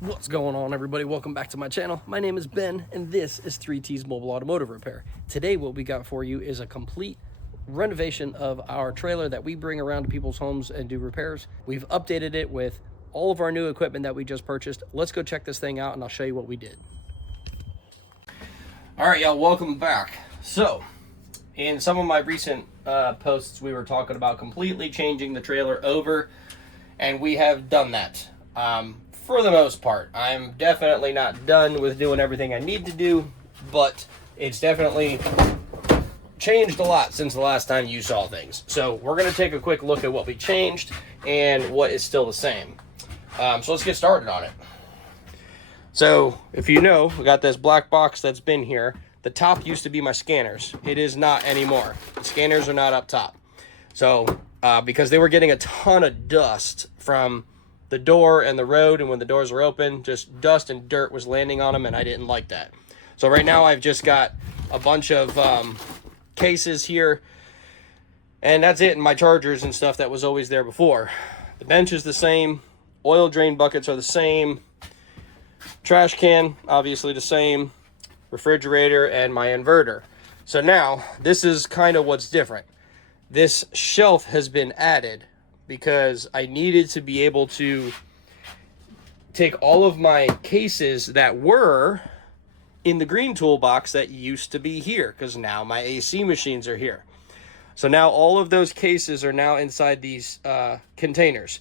What's going on, everybody? Welcome back to my channel. My name is Ben and this is 3T's Mobile Automotive Repair. Today what we got for you is a complete renovation of our trailer that we bring around to people's homes and do repairs. We've updated it with all of our new equipment that we just purchased. Let's go check this thing out and I'll show you what we did. All right, y'all, welcome back. So in some of my recent posts, we were talking about completely changing the trailer over, and we have done that. For the most part, I'm definitely not done with doing everything I need to do, but it's definitely changed a lot since the last time you saw things. So we're going to take a quick look at what we changed and what is still the same. So let's get started on it. So if you know, we got this black box that's been here. The top used to be my scanners. It is not anymore. The scanners are not up top. So because they were getting a ton of dust from the door and the road, and when the doors were open, just dust and dirt was landing on them, and I didn't like that. So right now I've just got a bunch of cases here, and that's it, and my chargers and stuff that was always there before. The bench is the same, oil drain buckets are the same, trash can obviously the same, refrigerator, and my inverter. So now this is kind of what's different. This shelf has been added because I needed to be able to take all of my cases that were in the green toolbox that used to be here, because now my AC machines are here. So now all of those cases are now inside these containers.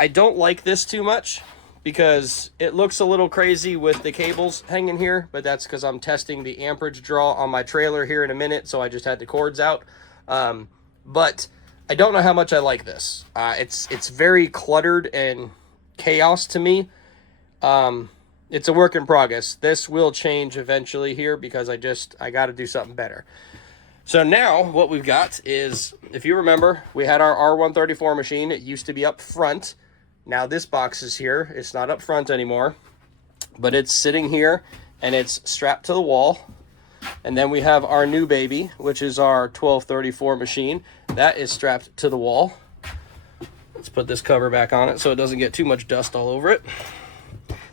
I don't like this too much because it looks a little crazy with the cables hanging here, but that's because I'm testing the amperage draw on my trailer here in a minute, so I just had the cords out. But I don't know how much I like this. It's very cluttered and chaos to me. It's a work in progress. This will change eventually here because I got to do something better. So now what we've got is, if you remember, we had our R134 machine. It used to be up front. Now this box is here. It's not up front anymore, but it's sitting here and it's strapped to the wall. And then we have our new baby, which is our 1234 machine. That is strapped to the wall. Let's put this cover back on it so it doesn't get too much dust all over it.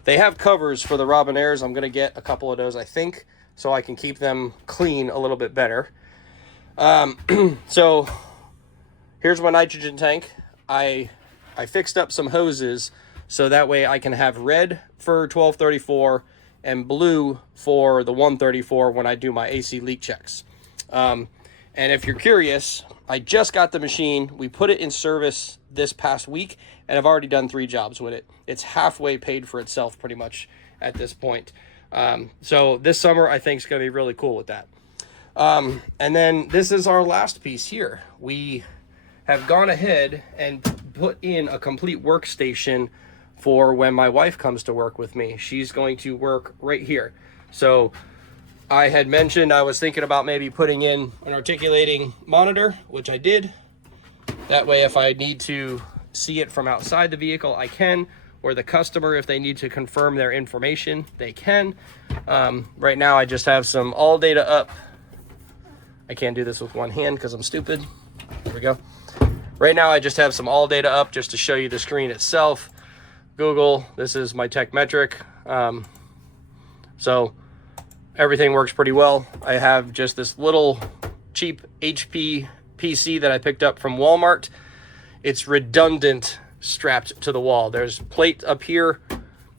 They have covers for the Robinaires. I'm going to get a couple of those, I think, so I can keep them clean a little bit better. So here's my nitrogen tank. I fixed up some hoses so that way I can have red for 1234 and blue for the 134 when I do my AC leak checks. And if you're curious, I just got the machine. We put it in service this past week, and I've already done 3 jobs with it. It's halfway paid for itself pretty much at this point. So this summer I think is going to be really cool with that. And then this is our last piece here. We have gone ahead and put in a complete workstation for when my wife comes to work with me. She's going to work right here. So I had mentioned I was thinking about maybe putting in an articulating monitor, which I did. That way, if I need to see it from outside the vehicle, I can, or the customer, if they need to confirm their information, they can. Right now, I just have some all data up. I can't do this with one hand because I'm stupid. There we go. Right now, I just have some all data up just to show you the screen itself. Google, this is my tech metric. So everything works pretty well. I have just this little cheap HP PC that I picked up from Walmart. It's redundant, strapped to the wall. There's a plate up here,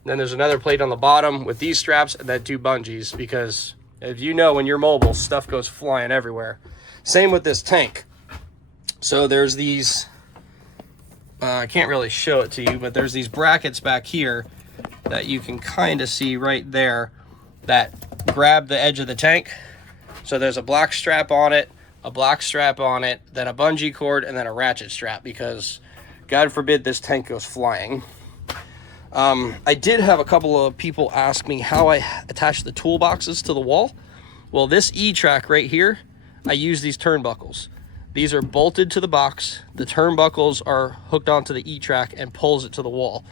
then there's another plate on the bottom with these straps, and then 2 bungees, because if you know, when you're mobile, stuff goes flying everywhere. Same with this tank. So there's these, I can't really show it to you, but there's these brackets back here that you can kind of see right there that grab the edge of the tank. So there's a black strap on it, a black strap on it, then a bungee cord, and then a ratchet strap, because God forbid this tank goes flying. I did have a couple of people ask me how I attach the toolboxes to the wall. Well, this E-track right here, I use these turnbuckles. These are bolted to the box. The turnbuckles are hooked onto the E-track and pulls it to the wall.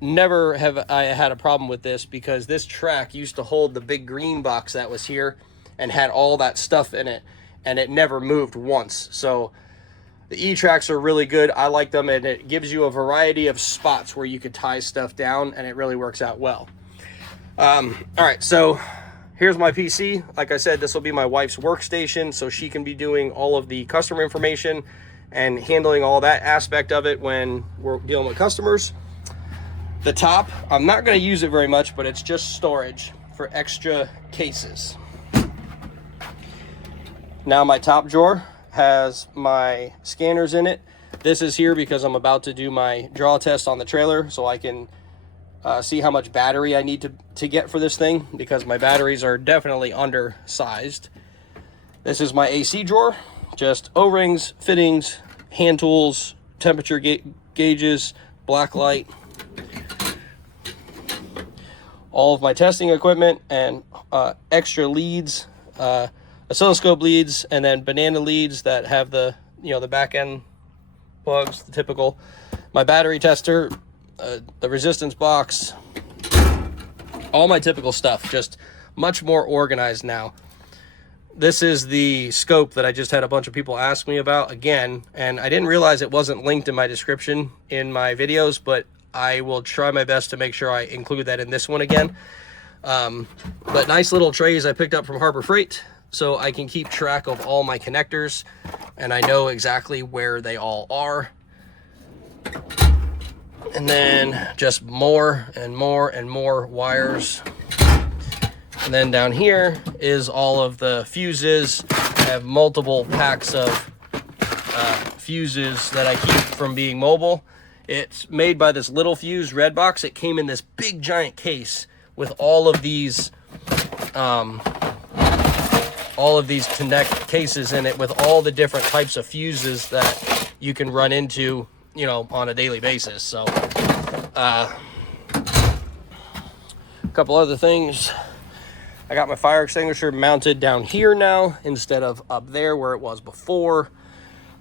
Never have I had a problem with this, because this track used to hold the big green box that was here and had all that stuff in it, and it never moved once. So The E-tracks are really good. I like them, and it gives you a variety of spots where you could tie stuff down, and it really works out well. All right, so here's my PC. Like I said, this will be my wife's workstation, so she can be doing all of the customer information and handling all that aspect of it when we're dealing with customers. The top, I'm not going to use it very much, but it's just storage for extra cases. Now my top drawer has my scanners in it. This is here because I'm about to do my draw test on the trailer, so I can see how much battery I need to get for this thing, because my batteries are definitely undersized. This is my AC drawer, just O-rings, fittings, hand tools, temperature gauges, black light, all of my testing equipment, and extra leads, oscilloscope leads, and then banana leads that have the, you know, the back end plugs, the typical. My battery tester, the resistance box, all my typical stuff, just much more organized now. This is the scope that I just had a bunch of people ask me about again, and I didn't realize it wasn't linked in my description in my videos, but I will try my best to make sure I include that in this one again. But nice little trays I picked up from Harbor Freight, so I can keep track of all my connectors, and I know exactly where they all are. And then just more and more and more wires. And then down here is all of the fuses. I have multiple packs of fuses that I keep from being mobile. It's made by this Little Fuse Red Box. It came in this big giant case with all of these connect cases in it, with all the different types of fuses that you can run into, you know, on a daily basis. So a couple other things. I got my fire extinguisher mounted down here now instead of up there where it was before.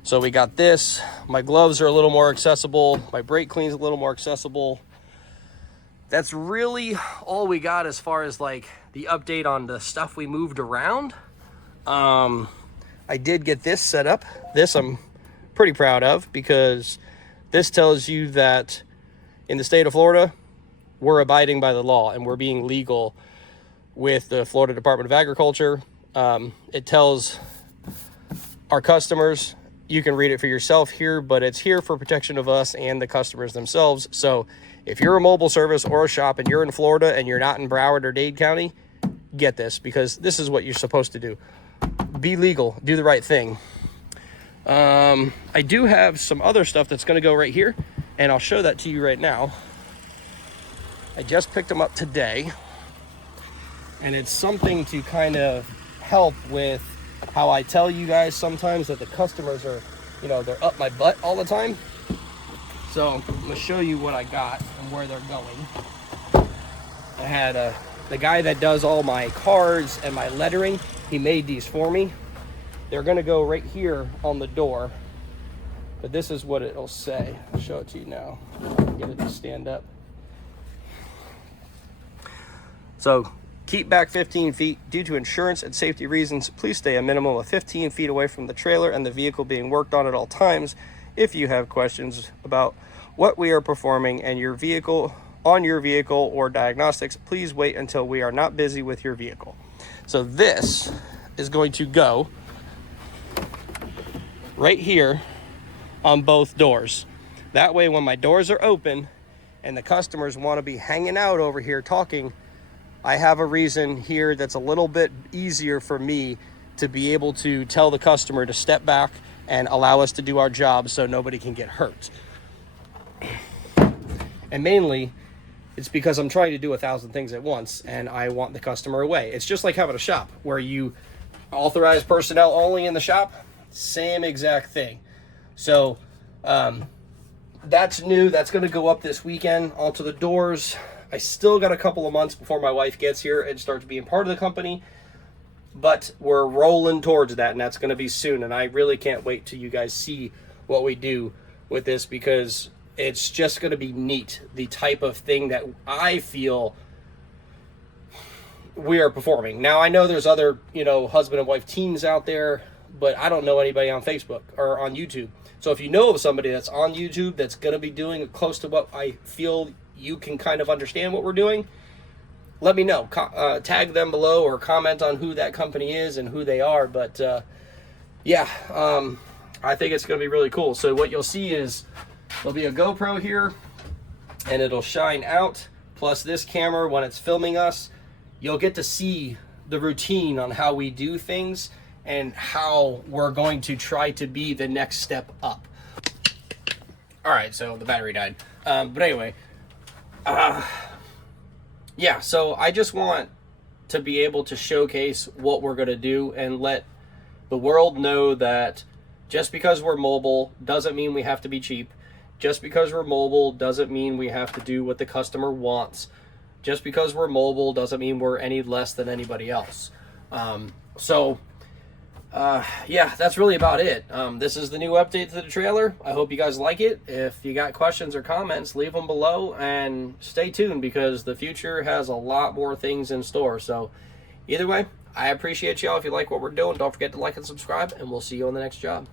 So we got this. My gloves are a little more accessible. My brake clean's a little more accessible. That's really all we got as far as like the update on the stuff we moved around. I did get this set up. This I'm pretty proud of, because this tells you that in the state of Florida, we're abiding by the law and we're being legal with the Florida Department of Agriculture. It tells our customers, you can read it for yourself here, but it's here for protection of us and the customers themselves. So if you're a mobile service or a shop and you're in Florida and you're not in Broward or Dade County, get this, because this is what you're supposed to do. Be legal, do the right thing. I do have some other stuff that's going to go right here, and I'll show that to you right now. I just picked them up today, and it's something to kind of help with how I tell you guys sometimes that the customers are, you know, they're up my butt all the time. So I'm going to show you what I got and where they're going. I had the guy that does all my cards and my lettering, he made these for me. They're going to go right here on the door, but this is what it'll say. I'll show it to you now. Get it to stand up. So, keep back 15 feet. Due to insurance and safety reasons, please stay a minimum of 15 feet away from the trailer and the vehicle being worked on at all times. If you have questions about what we are performing and your vehicle or diagnostics, please wait until we are not busy with your vehicle. So this is going to go right here on both doors. That way, when my doors are open and the customers want to be hanging out over here talking, I have a reason here that's a little bit easier for me to be able to tell the customer to step back and allow us to do our job so nobody can get hurt. And mainly, it's because I'm trying to do 1,000 things at once and I want the customer away. It's just like having a shop where you authorize personnel only in the shop. Same exact thing. So that's new. That's going to go up this weekend onto the doors. I still got a couple of months before my wife gets here and starts being part of the company, but we're rolling towards that, and that's going to be soon. And I really can't wait till you guys see what we do with this, because it's just going to be neat. The type of thing that I feel we are performing. Now, I know there's other, husband and wife teams out there, but I don't know anybody on Facebook or on YouTube. So if you know of somebody that's on YouTube that's going to be doing close to what I feel you can kind of understand what we're doing, let me know. Tag them below or comment on who that company is and who they are. But yeah, I think it's going to be really cool. So what you'll see is there'll be a GoPro here, and it'll shine out, plus this camera when it's filming us. You'll get to see the routine on how we do things and how we're going to try to be the next step up. All right, so the battery died. But anyway, yeah, so I just want to be able to showcase what we're going to do and let the world know that just because we're mobile doesn't mean we have to be cheap. Just because we're mobile doesn't mean we have to do what the customer wants. Just because we're mobile doesn't mean we're any less than anybody else. Yeah, that's really about it. This is the new update to the trailer. I hope you guys like it. If you got questions or comments, leave them below, and stay tuned because the future has a lot more things in store. So either way, I appreciate y'all. If you like what we're doing, don't forget to like and subscribe, and we'll see you on the next job.